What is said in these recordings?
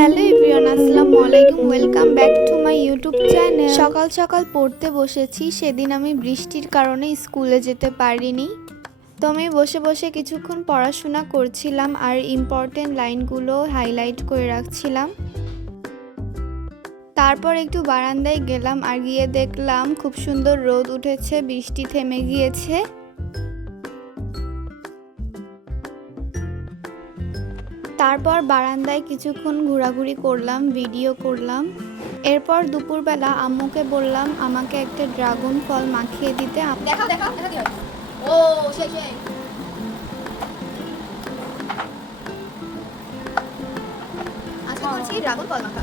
Hello everyone, আসসালামু আলাইকুম। Welcome back to my YouTube channel সকাল সকাল পড়তে বসেছি, সেদিন আমি বৃষ্টির কারণে স্কুলে যেতে পারিনি। তো আমি বসে বসে কিছুক্ষণ পড়াশোনা করছিলাম আর ইম্পর্টেন্ট লাইনগুলো হাইলাইট করে রাখছিলাম। তারপর একটু বারান্দায় গেলাম আর গিয়ে দেখলাম খুব সুন্দর রোদ উঠেছে, বৃষ্টি থেমে গিয়েছে। তারপর বারান্দায় কিছুক্ষণ ঘোরাঘুরি করলাম ভিডিও করলাম। এরপর দুপুরবেলা আম্মুকে বললাম, আমাকে একটা ড্রাগন ফল মাখিয়ে দিতে দেখাও দেখাও দেখা ও আজকে ড্রাগন ফল মাখা।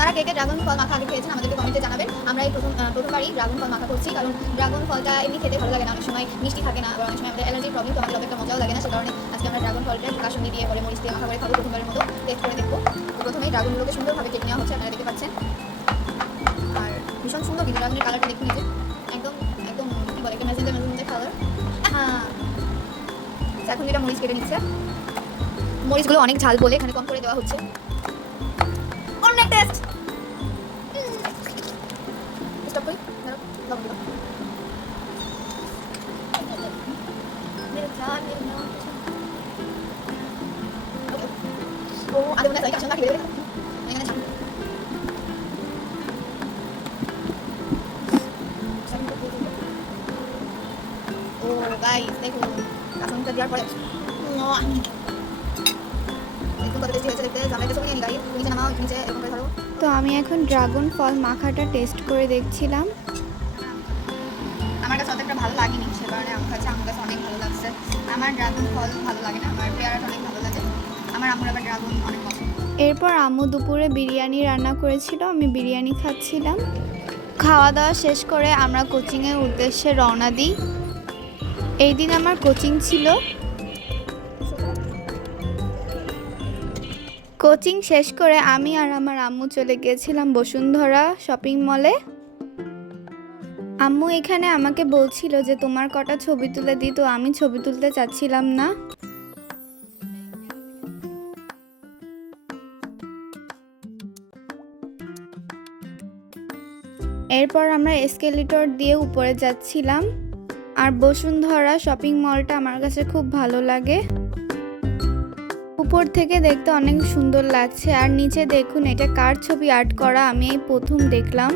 আপনারা কে কে ড্রাগন ফল মাখা আগে খেয়েছেন আমাদেরকে কমেন্টে জানাবেন। আমরা এই প্রথম প্রথমবারই ড্রাগন ফল মাখা করছি। কারণ ড্রাগন ফলটা এমনি খেতে ভালো লাগে না, অনেক সময় মিষ্টি থাকে না অনেক সময় আমাদের অ্যালার্জির প্রবলেম তো আমাদের মজাও লাগে না। সে কারণে আজকে আমরা ড্রাগন ফলটা কাসুন্দি দিয়ে করে মরিচ দিয়ে মাখা করে খাব প্রথমবারের মতো। টেস্ট করে দেখব। প্রথমেই ড্রাগনগুলোকে সুন্দরভাবে কেটে নেওয়া হচ্ছে, আপনারা দেখতে পাচ্ছেন। আর ভীষণ সুন্দর কিন্তু ড্রাগনের কালারটা দেখুন যে। একদম একদম, কি বলে একটা ম্যাজেন্টা কালার হ্যাঁ এখন এটা মরিচ কেটে নিচ্ছে, মরিচগুলো অনেক ঝাল বলে এখানে কম করে দেওয়া হচ্ছে। অনেক টেস্ট স্টপ করি দাঁড়াও, লবণ দিলাম। মেরে জান, মেরে জান। ও আগে মনে হয় কাশন মাখিয়ে দেবে এখানে ছাড় ও গাইস দেখুন কাসনটা দেওয়ার ধরো। তো আমি এখন ড্রাগন ফল মাখাটা টেস্ট করে দেখছিলাম। আমার কাছে অতটা ভালো লাগেনি সে কারণে আমার কাছে আমার কাছে অনেক ভালো লাগছে। আমার ড্রাগন ফল ভালো লাগে না আমার পেয়ারাটা অনেক ভালো লাগে। আমার আমার আবার ড্রাগন অনেক পছন্দ। এরপর আম্মু দুপুরে বিরিয়ানি রান্না করেছিল আমি বিরিয়ানি খাচ্ছিলাম। খাওয়া দাওয়া শেষ করে আমরা কোচিংয়ের উদ্দেশ্যে রওনা দিই। এই দিন আমার কোচিং ছিল কোচিং শেষ করে আমি আর আমার আম্মু চলে গিয়েছিলাম বসুন্ধরা শপিং মলে। আম্মু এখানে আমাকে বলছিল যে, তোমার কটা ছবি তুলে দিই? তো আমি ছবি তুলতে চাচ্ছিলাম না। এরপর আমরা এসকেলেটর দিয়ে উপরে যাচ্ছিলাম। আর বসুন্ধরা শপিং মলটা আমার কাছে খুব ভালো লাগে। উপর থেকে দেখতে অনেক সুন্দর লাগছে। আর নিচে দেখুন, এটা কার ছবি আর্ট করা? আমি এই প্রথম দেখলাম।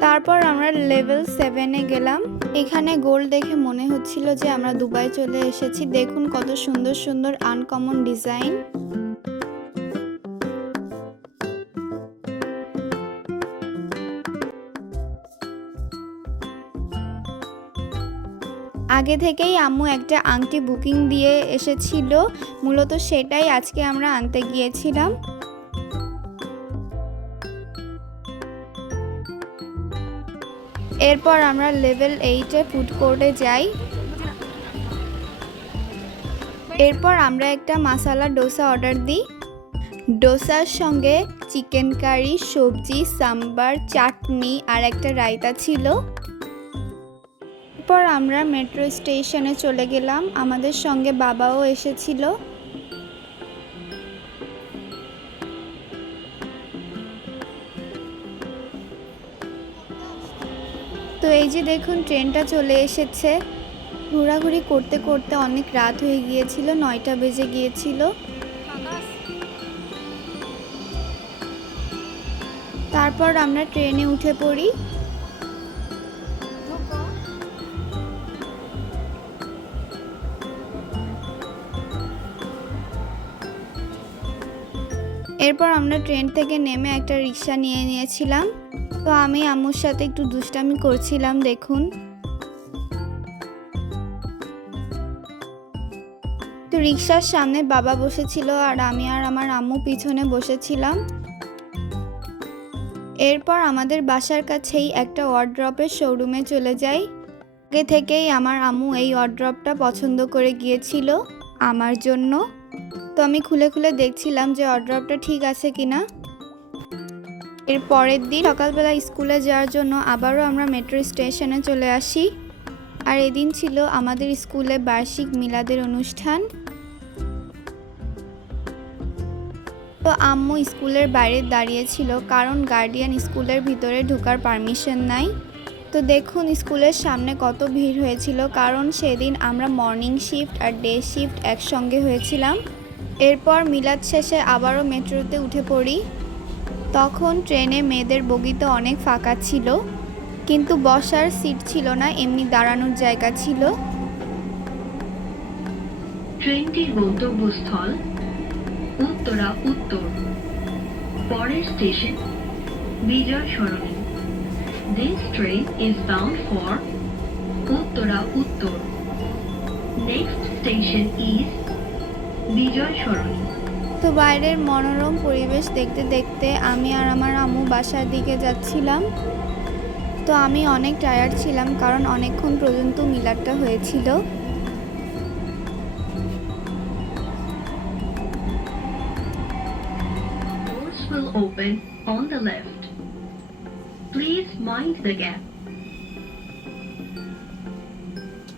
তারপর আমরা লেভেল সেভেনে গেলাম। এখানে গোল দেখে মনে হচ্ছিল যে আমরা দুবাই চলে এসেছি। দেখুন কত সুন্দর সুন্দর আনকমন ডিজাইন। আগে থেকেই আম্মু একটা আংটি বুকিং দিয়ে এসেছিল। মূলত সেটাই আজকে আমরা আনতে গিয়েছিলাম। এরপর আমরা লেভেল এইটে ফুড কোর্টে যাই। এরপর আমরা একটা মাসালা ডোসা অর্ডার দিই। ডোসার সঙ্গে চিকেন কারি, সবজি, সাম্বার, চাটনি আর একটা রায়তা ছিল। এরপর আমরা মেট্রো স্টেশনে চলে গেলাম। আমাদের সঙ্গে বাবাও এসেছিল। তো এই যে দেখুন, ট্রেনটা চলে এসেছে। ঘোরাঘুরি করতে করতে অনেক রাত হয়ে গিয়েছিল, নয়টা বেজে গিয়েছিল। তারপর আমরা ট্রেনে উঠে পড়ি। এরপর আমরা ট্রেন থেকে নেমে একটা রিক্সা নিয়ে নিয়েছিলাম। তো আমি আম্মুর সাথে একটু দুষ্টামি করছিলাম, দেখুন। তো রিক্সার সামনে বাবা বসেছিল আর আমি আর আমার আম্মু পিছনে বসেছিলাম। এরপর আমাদের বাসার কাছেই একটা ওয়ার্ড্রপের শোরুমে চলে যাই। আগে থেকেই আমার আম্মু এই ওয়ার্ড্রপটা পছন্দ করে গিয়েছিল আমার জন্য। তো আমি খুলে খুলে দেখছিলাম যে অর্ডারটা ঠিক আছে কি না এর পরের দিন সকালবেলা স্কুলে যাওয়ার জন্য আবারও আমরা মেট্রো স্টেশনে চলে আসি। আর এদিন ছিল আমাদের স্কুলে বার্ষিক মিলাদের অনুষ্ঠান। তো আম্মু স্কুলের বাইরে দাঁড়িয়েছিল কারণ গার্ডিয়ান স্কুলের ভিতরে ঢোকার পারমিশন নাই। তো দেখুন স্কুলের সামনে কত ভিড় হয়েছিল কারণ সেদিন আমরা মর্নিং শিফট আর ডে শিফট একসঙ্গে হয়েছিলাম। এরপর মিলাদ শেষে আবারও মেট্রোতে উঠে পড়ি। তখন ট্রেনে মেয়েদের বগিতে অনেক ফাঁকা ছিল, কিন্তু বসার সিট ছিল না, এমনি দাঁড়ানোর জায়গা ছিল। ট্রেনটির গন্তব্যস্থল উত্তরা উত্তর। পরের station Bijoy Sarani. This train is bound for Uttara Uttar. Next station is Bijoy Sarani তো বাইরের মনোরম পরিবেশ দেখতে দেখতে আমি আর আমার আম্মু বাসার দিকে যাচ্ছিলাম তো আমি অনেক টায়ার্ড ছিলাম কারণ অনেকক্ষণ পর্যন্ত মিলারটা হয়েছিল will open on the left. Please mind the gap.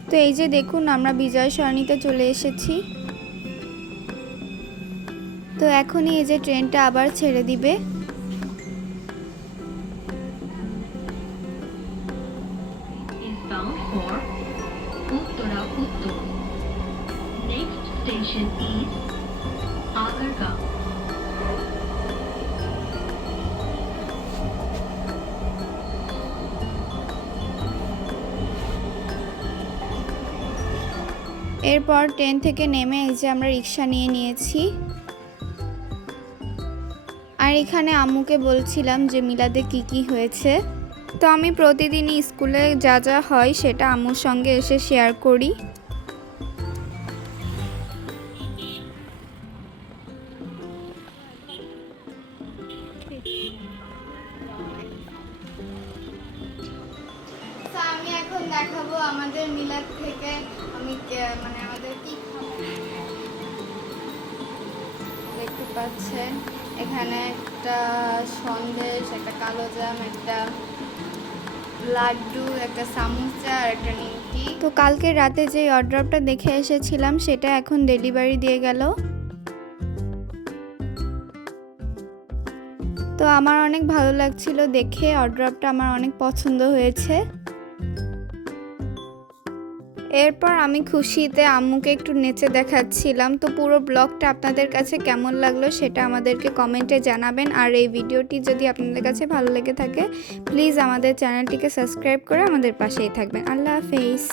তো এই যে দেখুন আমরা বিজয় সরণিতে চলে এসেছি তো এখনই এই যে ট্রেনটা আবার ছেড়ে দিবে. এরপর ট্রেন থেকে নেমে এই যে আমরা রিক্সা নিয়ে নিয়েছি। আর এখানে আম্মুকে বলছিলাম যে মিলাদে কি কি হয়েছে। তো আমি প্রতিদিনই স্কুলে যা যা হয় সেটা আম্মুর সঙ্গে এসে শেয়ার করি। আমি এখন দেখাবো আমাদের মিলাদ থেকে আমি মানে আমাদের কি দেখতে পাচ্ছেন। এখানে একটা সন্দেশ, একটা কালো জাম, একটা লাড্ডু, একটা সামোসা আর একটা নিমকি। তো কালকে রাতে যে অর্ডারটা দেখে এসেছিলাম, সেটা এখন ডেলিভারি দিয়ে গেল। তো আমার অনেক ভালো লাগছিল দেখে অর্ডারটা আমার অনেক পছন্দ হয়েছে। এরপর আমি খুশিতে আম্মুকে একটু নেচে দেখাচ্ছিলাম। তো পুরো ব্লগটা আপনাদের কাছে কেমন লাগল সেটা আমাদেরকে কমেন্টে জানাবেন। আর এই ভিডিওটি যদি আপনাদের কাছে ভালো লেগে থাকে প্লিজ আমাদের চ্যানেলটিকে সাবস্ক্রাইব করে আমাদের পাশেই থাকবেন। আল্লাহ হাফেজ।